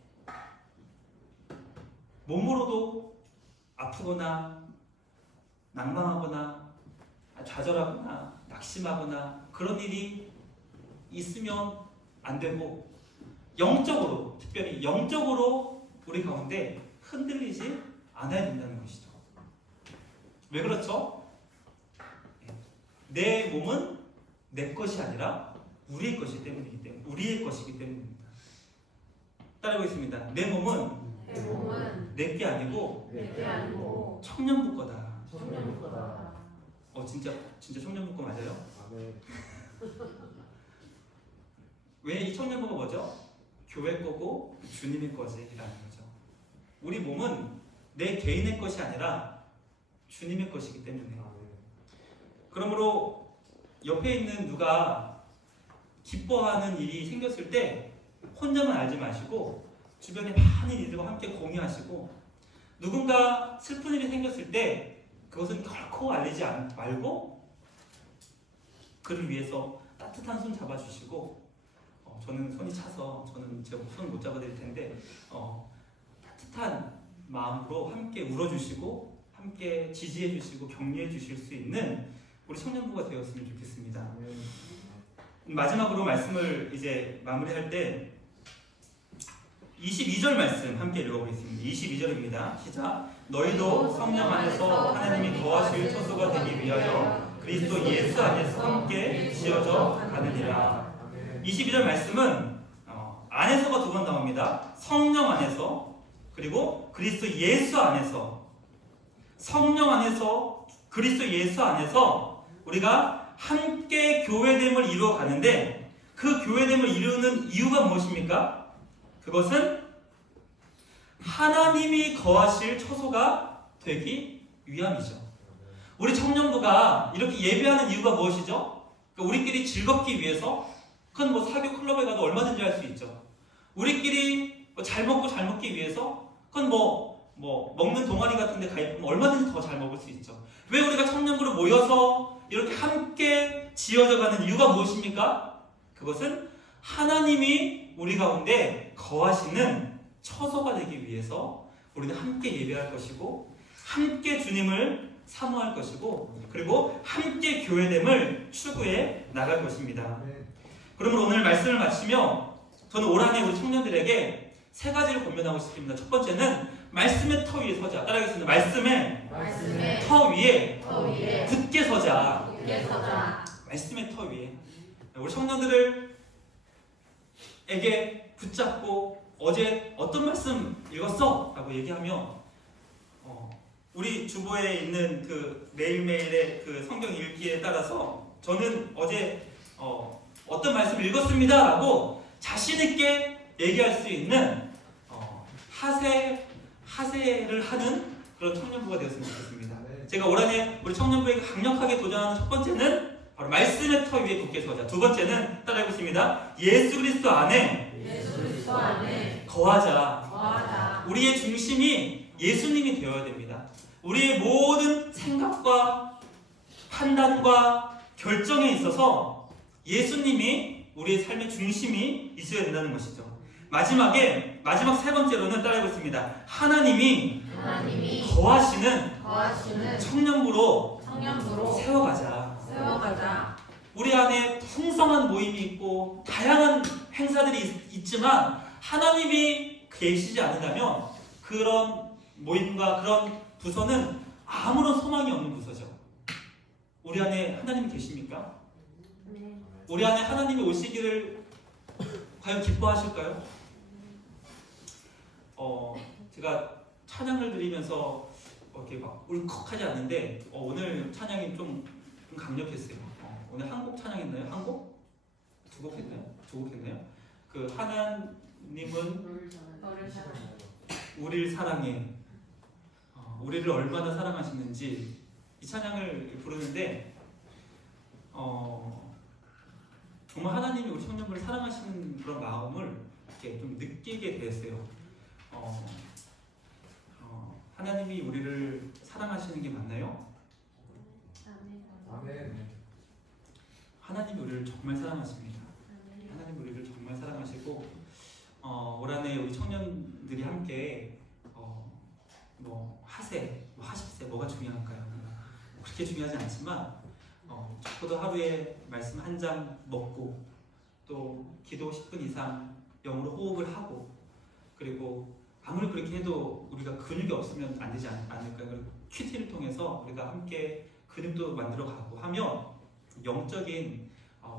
몸으로도 아프거나 낭망하거나 좌절하거나 낙심하거나 그런 일이 있으면 안 되고 영적으로, 특별히 영적으로 우리 가운데 흔들리지 않아야 된다는 것이죠. 왜 그렇죠? 내 몸은 내 것이 아니라 우리의 것이기 때문입니다. 따라하겠습니다. 내 몸은 내게 아니고 청년부 거다. 진짜 청년부 거 맞아요? 왜 이 청년부가 뭐죠? 교회 거고 주님의 것이라는 거죠. 우리 몸은 내 개인의 것이 아니라 주님의 것이기 때문에. 그러므로 옆에 있는 누가 기뻐하는 일이 생겼을 때 혼자만 알지 마시고 주변에 많은 이들과 함께 공유하시고, 누군가 슬픈 일이 생겼을 때 그것은 결코 알리지 말고 그를 위해서 따뜻한 손 잡아주시고, 저는 손이 차서 제가 손 못 잡아드릴 텐데 따뜻한 마음으로 함께 울어주시고 함께 지지해주시고 격려해주실 수 있는 우리 청년부가 되었으면 좋겠습니다. 마지막으로 말씀을 이제 마무리할 때 22절 말씀 함께 읽어보겠습니다. 22절입니다. 시작. 너희도 성령 안에서 하나님이 거하실 처소가 되기 위하여 그리스도 예수 안에서 함께 지어져 가느니라. 22절 말씀은 안에서가 두 번 나옵니다. 성령 안에서, 그리고 그리스도 예수 안에서. 성령 안에서, 그리스도 예수 안에서 우리가 함께 교회됨을 이루어 가는데, 그 교회됨을 이루는 이유가 무엇입니까? 그것은 하나님이 거하실 처소가 되기 위함이죠. 우리 청년부가 이렇게 예배하는 이유가 무엇이죠? 우리끼리 즐겁기 위해서. 그건 사교 클럽에 가도 얼마든지 할 수 있죠. 우리끼리 잘 먹고 잘 먹기 위해서. 그건 뭐 먹는 동아리 같은 데 가입하면 얼마든지 더 잘 먹을 수 있죠. 왜 우리가 청년부로 모여서 이렇게 함께 지어져 가는 이유가 무엇입니까? 그것은 하나님이 우리 가운데 거하시는 처소가 되기 위해서 우리는 함께 예배할 것이고 함께 주님을 사모할 것이고 그리고 함께 교회됨을 추구해 나갈 것입니다. 그러므로 오늘 말씀을 마치며 저는 올 한해 우리 청년들에게 세 가지를 권면하고 싶습니다. 첫 번째는 말씀의 터 위에 서자. 따라하겠습니다. 말씀의 터 위에 굳게 서자. 말씀의 터 위에. 우리 청년들에게 붙잡고 어제 어떤 말씀 읽었어? 라고 얘기하며 우리 주보에 있는 그 매일매일의 그 성경 읽기에 따라서 저는 어제 어떤 말씀을 읽었습니다 라고 자신있게 얘기할 수 있는 하세를 하는 그런 청년부가 되었으면 좋겠습니다. 제가 올 한해 우리 청년부에게 강력하게 도전하는 첫 번째는 바로 말씀의 터 위에 굳게 서자. 두 번째는 따라해보겠습니다. 예수 그리스도 안에 거하자. 우리의 중심이 예수님이 되어야 됩니다. 우리의 모든 생각과 판단과 결정에 있어서 예수님이 우리의 삶의 중심이 있어야 된다는 것이죠. 마지막 세 번째로는 따라해보겠습니다. 하나님이 거하시는 청년부로 세워가자. 우리 안에 풍성한 모임이 있고 다양한 행사들이 있지만 하나님이 계시지 않는다면 그런 모임과 그런 부서는 아무런 소망이 없는 부서죠. 우리 안에 하나님이 계십니까? 우리 안에 하나님이 오시기를 과연 기뻐하실까요? 제가 찬양을 드리면서 이렇게 막 울컥하지 않는데 오늘 찬양이 좀 강력했어요. 오늘 한 곡 찬양했나요? 한 곡? 두 곡 했나요? 두 곡 했나요? 그 하나님은 우리를 사랑해. 우리를 얼마나 사랑하시는지 이 찬양을 부르는데 정말 하나님이 우리 청년부를 사랑하시는 그런 마음을 이렇게 좀 느끼게 됐어요. 하나님이 우리를 사랑하시는 게 맞나요? 아멘. 하나님이 우리를 정말 사랑하십니다. 하나님 우리를 정말 사랑하시고 올 한해 우리 청년들이 함께 하세, 하십세 뭐가 중요할까요? 그렇게 중요하지 않지만 적어도 하루에 말씀 한 장 먹고 또 기도 10분 이상 영으로 호흡을 하고 그리고 아무리 그렇게 해도 우리가 근육이 없으면 안 되지 않을까요? 큐티를 통해서 우리가 함께 근육도 만들어가고 하면 영적인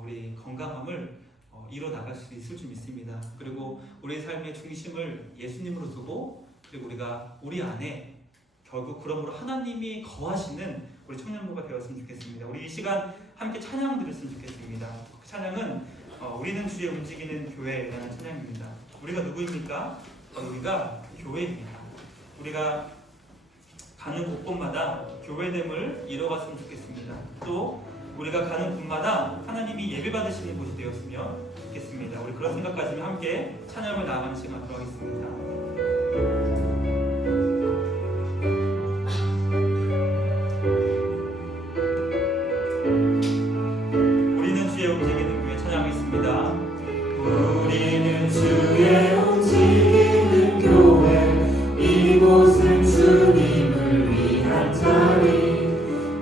우리 건강함을 이뤄 나갈 수 있을 줄 믿습니다. 그리고 우리의 삶의 중심을 예수님으로 두고 그리고 우리가 우리 안에 결국 그러므로 하나님이 거하시는 우리 청년부가 되었으면 좋겠습니다. 우리 이 시간 함께 찬양 드렸으면 좋겠습니다. 그 찬양은 우리는 주의 움직이는 교회라는 찬양입니다. 우리가 누구입니까? 우리가 교회입니다. 우리가 가는 곳곳마다 교회됨을 이뤄갔으면 좋겠습니다. 또 우리가 가는 곳마다 하나님이 예배 받으시는 곳이 되었으면 좋겠습니다. 우리 그런 생각 가지며 함께 찬양을 나아가는 시간 갖도록 하겠습니다. 우리는 주의 움직이는 교회 찬양하겠습니다. 우리는 주의 움직이는 교회 이곳은 주님을 위한 자리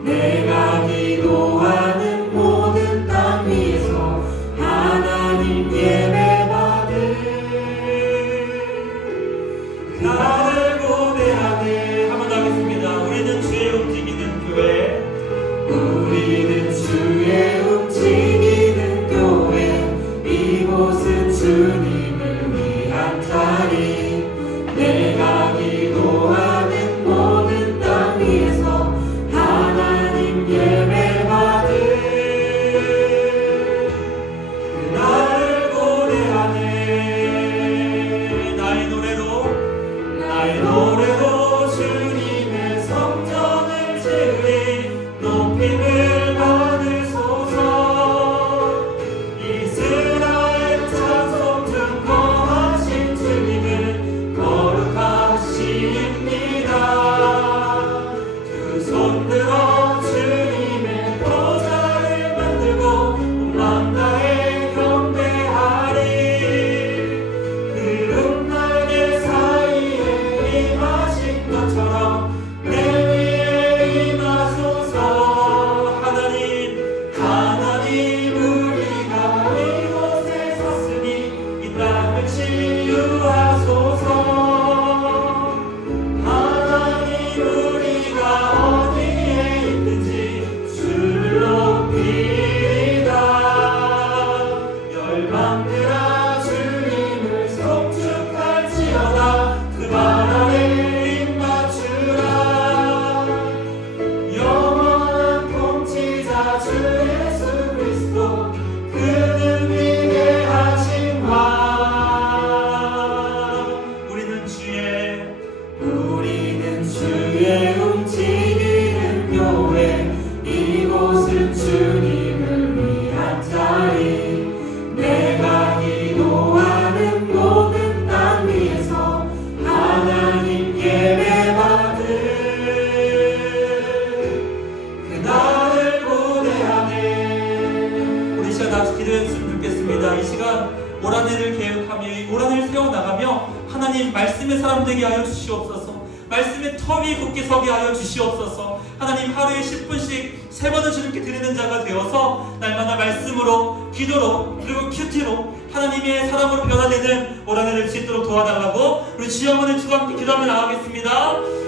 내가 기도하는 모든 땅 위에서 하나님 예배받을 나를 고대하네. 한번 더 하겠습니다. 우리는 주의 움직이는 교회 우리는 주의 움직이는 교회 이곳은 주님을 위한 주님을 위한 자리 내가 기도하는 모든 땅 위에서 하나님 예배받을 그날을 고대하네. 우리 시간 다 기도했으면 좋겠습니다. 이 시간 올 한 해를 계획하며 올 한 해를 세워나가며 하나님 말씀의 사람 되게 하여 주시옵소서. 말씀의 터 위에 굳게 서게 하여 주시옵소서. 하나님 하루에 10분씩 3번을 주님께 드리는 자가 되어서 날마다 말씀으로 기도로 그리고 큐티로 하나님의 사람으로 변화되는 올 한 해 될 수 있도록 도와달라고 우리 주여 한번 주와 함께 기도하며 나가겠습니다.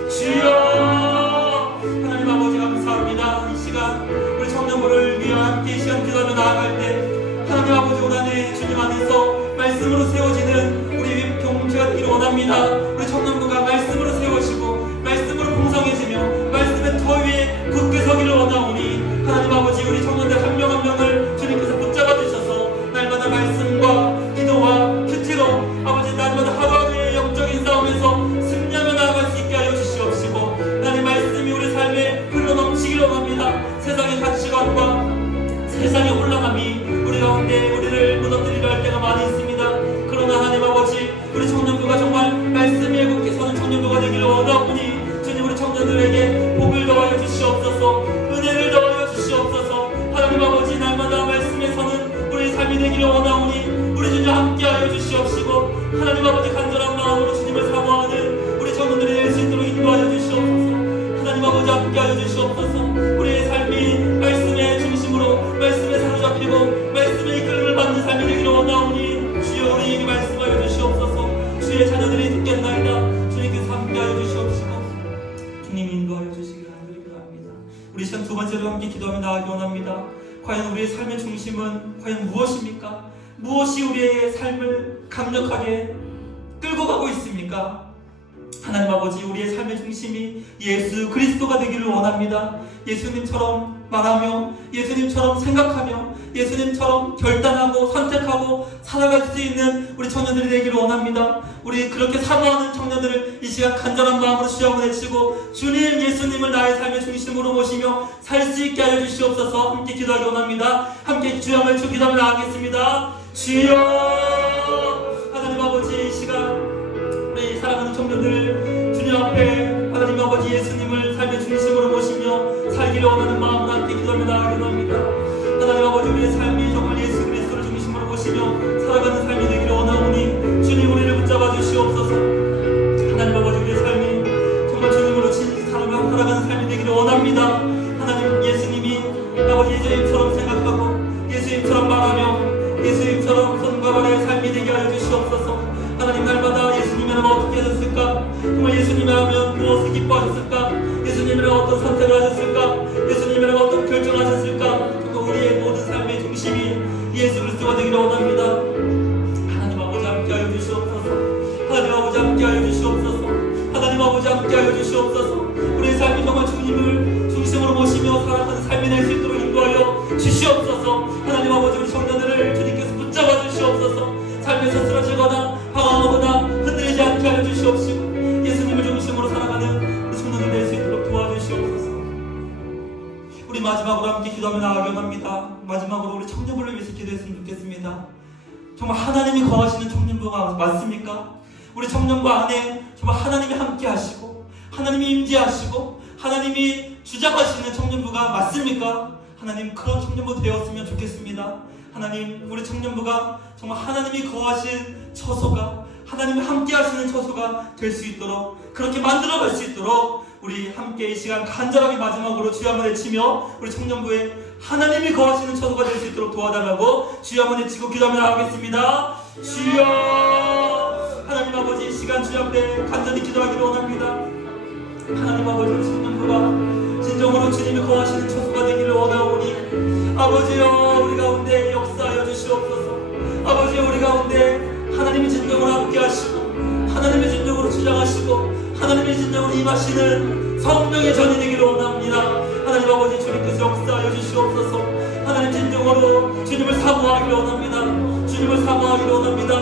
주여 하나님 아버지 감사합니다. 이 시간 우리 청년부를 위해 함께 이 시간 기도하며 나아갈 때 하나님 아버지 올 한 해 주님 안에서 말씀으로 세워지는 우리 경제가 되기를 원합니다. 우리 청년부가 말씀으로 세워지고 말씀으로 풍성해지며 말씀의 터 위에 굳게 서기를 원하오니 하나님 아버지 우리 청년들 한 명 한 명을 주님께서 붙잡아 주셔서 날마다 말씀과 기도와 큐티로 아버지 날마다 하루하루의 영적인 싸움에서 승리하며 나아갈 수 있게 하여 주시옵시고 하나님 말씀이 우리 삶에 흘러넘치기를 원합니다. 세상의 가치관과 세상의 혼란함이 우리 가운데 우리를 무너뜨리려 할 때가 많이 있습니다. 그러나 하나님 아버지 우리 청년부가 정말 말씀에 굳게 서는 청년부가 되기를 원하오니 주님 우리 청년들에게 복을 더하여 주시옵소서. 은혜를 더하여 주시옵소서. 하나님 아버지 날마다 말씀에 서는 우리 삶이 되기를 원하오니 우리 주님 함께하여 주시옵시고 하나님 아버지 간절한 마음으로 주님을 사모하는 우리 청년들이 될 수 있도록 인도하여 주시옵소서. 하나님 아버지 함께하여 주시옵소서. 우리의 삶이 말씀의 중심으로 말씀에 사로잡히고 말씀의 이끌림을 받는 삶이 되기를 원하오니 주여 우리에게 말씀하여 주시옵소서. 주의 자녀들이 듣겠나이다. 주님께서 함께하여 주시옵시고 주님 인도하여 주시기를 간절히 기도합니다. 우리 시간 두 번째로 함께 기도하며 나아가기 원합니다. 과연 우리의 삶의 중심은 과연 무엇입니까? 무엇이 우리의 삶을 강력하게 끌고 가고 있습니까? 하나님 아버지 우리의 삶의 중심이 예수 그리스도가 되기를 원합니다. 예수님처럼 말하며 예수님처럼 생각하며 예수님처럼 결단하고 선택하고 살아갈 수 있는 우리 청년들이 되기를 원합니다. 우리 그렇게 사모하는 청년들을 이 시간 간절한 마음으로 주여 한번 외치고 주님 예수님을 나의 삶의 중심으로 모시며 살 수 있게 하여 주시옵소서. 함께 기도하기 원합니다. 함께 주여 한번 외치고 기도하며 나가겠습니다. 주여 하나님 아버지 이 시간 우리 사랑하는 청년들 주님 앞에 하나님 아버지 예수님을 삶의 중심으로 모시며 살기를 원하는 마음으로 함께 기도하며 나아가기 원합니다. 하나님 아버지 우리의 삶이 정말 예수 그리스도를 중심으로 모시며 살아가는 삶이 되기를 원하오니 주님 우리를 붙잡아 주시옵소서. 하나님 아버지 우리의 삶이 정말 주님으로 진짜 살아가는 삶이 되기를 원합니다. 하나님 예수님이 아버지 예수님처럼 생각하고 예수님처럼 말하며 예수님처럼 손과 발의 삶이 되게 하여 주시옵소서. 하나님 날마다 예수님이라면 어떻게 하셨을까? 정말 예수님이라면 무엇을 기뻐하셨을까? 예수님이라면 어떤 선택을 하셨을까? 예수님이라면 어떤 결정을 하셨을까? 정말 우리의 모든 삶의 중심이 예수 그리스도가 되기를 원합니다. 하나님 아버지 함께하여 주시옵소서. 하나님 아버지 함께하여 주시옵소서. 하나님 아버지 함께하여 주시옵소서. 우리의 삶이 정말 주님을 중심으로 모시며 살아가는 삶이 될 수 있도록 인도하여 주시옵소서. 하나님 아버지 우리 청년들을 주님께서 붙잡아 주시옵소서. 삶에서 쓰러지거나 방황하거나 흔들리지 않게 하여 주시옵시고 예수님을 중심으로 살아가는 우리 청년들 될 수 있도록 도와주시옵소서. 우리 마지막으로 함께 기도하며 나아가기 원합니다. 마지막으로 우리 청년부를 위해서 기도했으면 좋겠습니다. 정말 하나님이 거하시는 청년부가 맞습니까? 우리 청년부 안에 정말 하나님이 함께 하시고 하나님이 임재하시고 하나님이 주장하시는 청년부가 맞습니까? 하나님 그런 청년부 되었으면 좋겠습니다. 하나님 우리 청년부가 정말 하나님이 거하신 처소가 하나님이 함께 하시는 처소가 될 수 있도록 그렇게 만들어갈 수 있도록 우리 함께 이 시간 간절하게 마지막으로 주여 한번 외치며 우리 청년부에 하나님이 거하시는 처소가 될 수 있도록 도와달라고 주여 한번 외치고 기도하며 나가겠습니다. 주여 하나님 아버지 이 시간 주여 앞에 간절히 기도하기를 원합니다. 하나님 아버지 우리 청년부가 진정으로 주님이 거하시는 처소가 되기를 원하오니 아버지여 우리 가운데 역사하여 주시옵소서. 아버지여 우리 가운데 하나님의 진정으로 함께 하시고 하나님의 진정으로 주장하시고 하나님의 진정으로 임하시는 성령의 전이 되기를 원합니다. 하나님 아버지 주님께서 역사하여 주시옵소서. 하나님 진정으로 주님을 사모하기를 원합니다. 주님을 사모하기를 원합니다.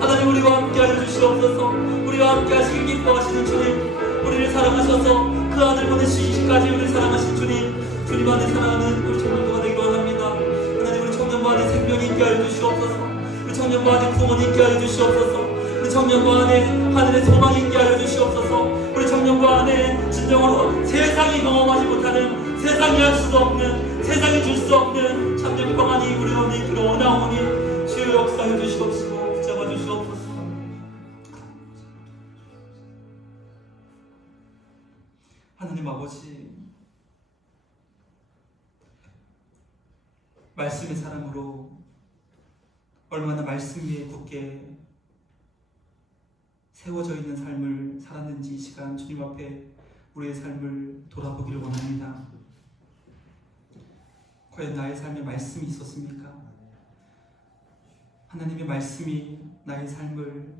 하나님 우리와 함께 하여 주시옵소서. 우리와 함께 하시길 기뻐하시는 주님, 우리를 사랑하셔서 그 아들 보내시기까지 우리를 사랑하신 주님, 주님 안에 사랑하는 우리 청년부가 되기를 원합니다. 하나님 우리 청년부 안에 생명이 있게 하여 주시옵소서. 우리 청년부 안에 구원이 있게 하여 주시옵소서. 우리 청년부 안에 하늘의 소망이 있게 하여 주시옵소서. 우리 청년부 안에 진정으로 세상이 경험하지 못하는, 세상이 할 수도 없는, 세상이 줄 수 없는 참된 평안이 우리 가운데 있기를 원하오니 주여 역사해 주시옵시고 붙잡아 주시옵소서. 하나님 아버지, 말씀의 사람으로 얼마나 말씀 위에 굳게 세워져 있는 삶을 살았는지 이 시간 주님 앞에 우리의 삶을 돌아보기를 원합니다. 과연 나의 삶에 말씀이 있었습니까? 하나님의 말씀이 나의 삶을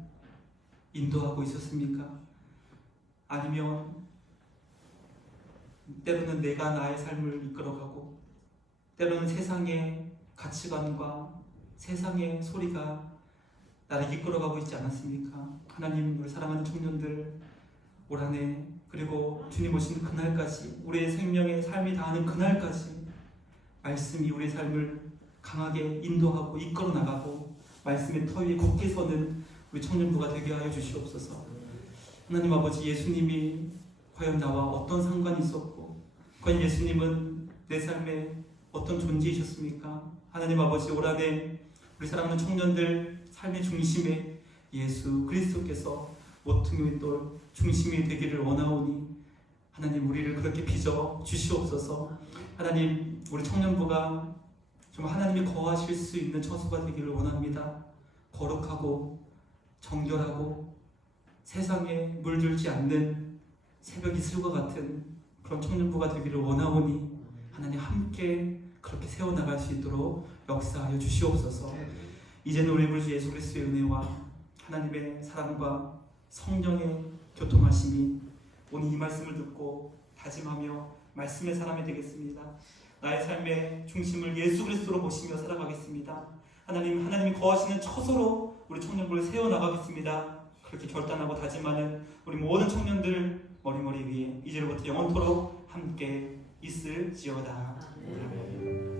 인도하고 있었습니까? 아니면 때로는 내가 나의 삶을 이끌어가고 때로는 세상의 가치관과 세상의 소리가 나를 이끌어가고 있지 않았습니까? 하나님, 우리 사랑하는 청년들 올 한 해 그리고 주님 오시는 그날까지, 우리의 생명의 삶이 다하는 그날까지 말씀이 우리의 삶을 강하게 인도하고 이끌어 나가고 말씀의 터 위에 굳게 서는 우리 청년부가 되게 하여 주시옵소서. 하나님 아버지, 예수님이 과연 나와 어떤 상관이 있었고 과연 예수님은 내 삶에 어떤 존재이셨습니까? 하나님 아버지, 올 한 해 우리 사랑하는 청년들 삶의 중심에 예수 그리스도께서 모퉁이 돌 중심이 되기를 원하오니 하나님 우리를 그렇게 빚어 주시옵소서. 하나님, 우리 청년부가 정말 하나님이 거하실 수 있는 처소가 되기를 원합니다. 거룩하고 정결하고 세상에 물들지 않는 새벽 이슬과 같은 그런 청년부가 되기를 원하오니 하나님 함께 그렇게 세워나갈 수 있도록 역사하여 주시옵소서. 이제는 우리 구주 예수 그리스도의 은혜와 하나님의 사랑과 성령의 교통하심이 오늘 이 말씀을 듣고 다짐하며 말씀의 사람이 되겠습니다. 나의 삶의 중심을 예수 그리스도로 모시며 살아가겠습니다. 하나님이 거하시는 처소로 우리 청년부를 세워나가겠습니다. 그렇게 결단하고 다짐하는 우리 모든 청년들 머리머리 위에 이제로부터 영원토록 함께 있을지어다. 아멘.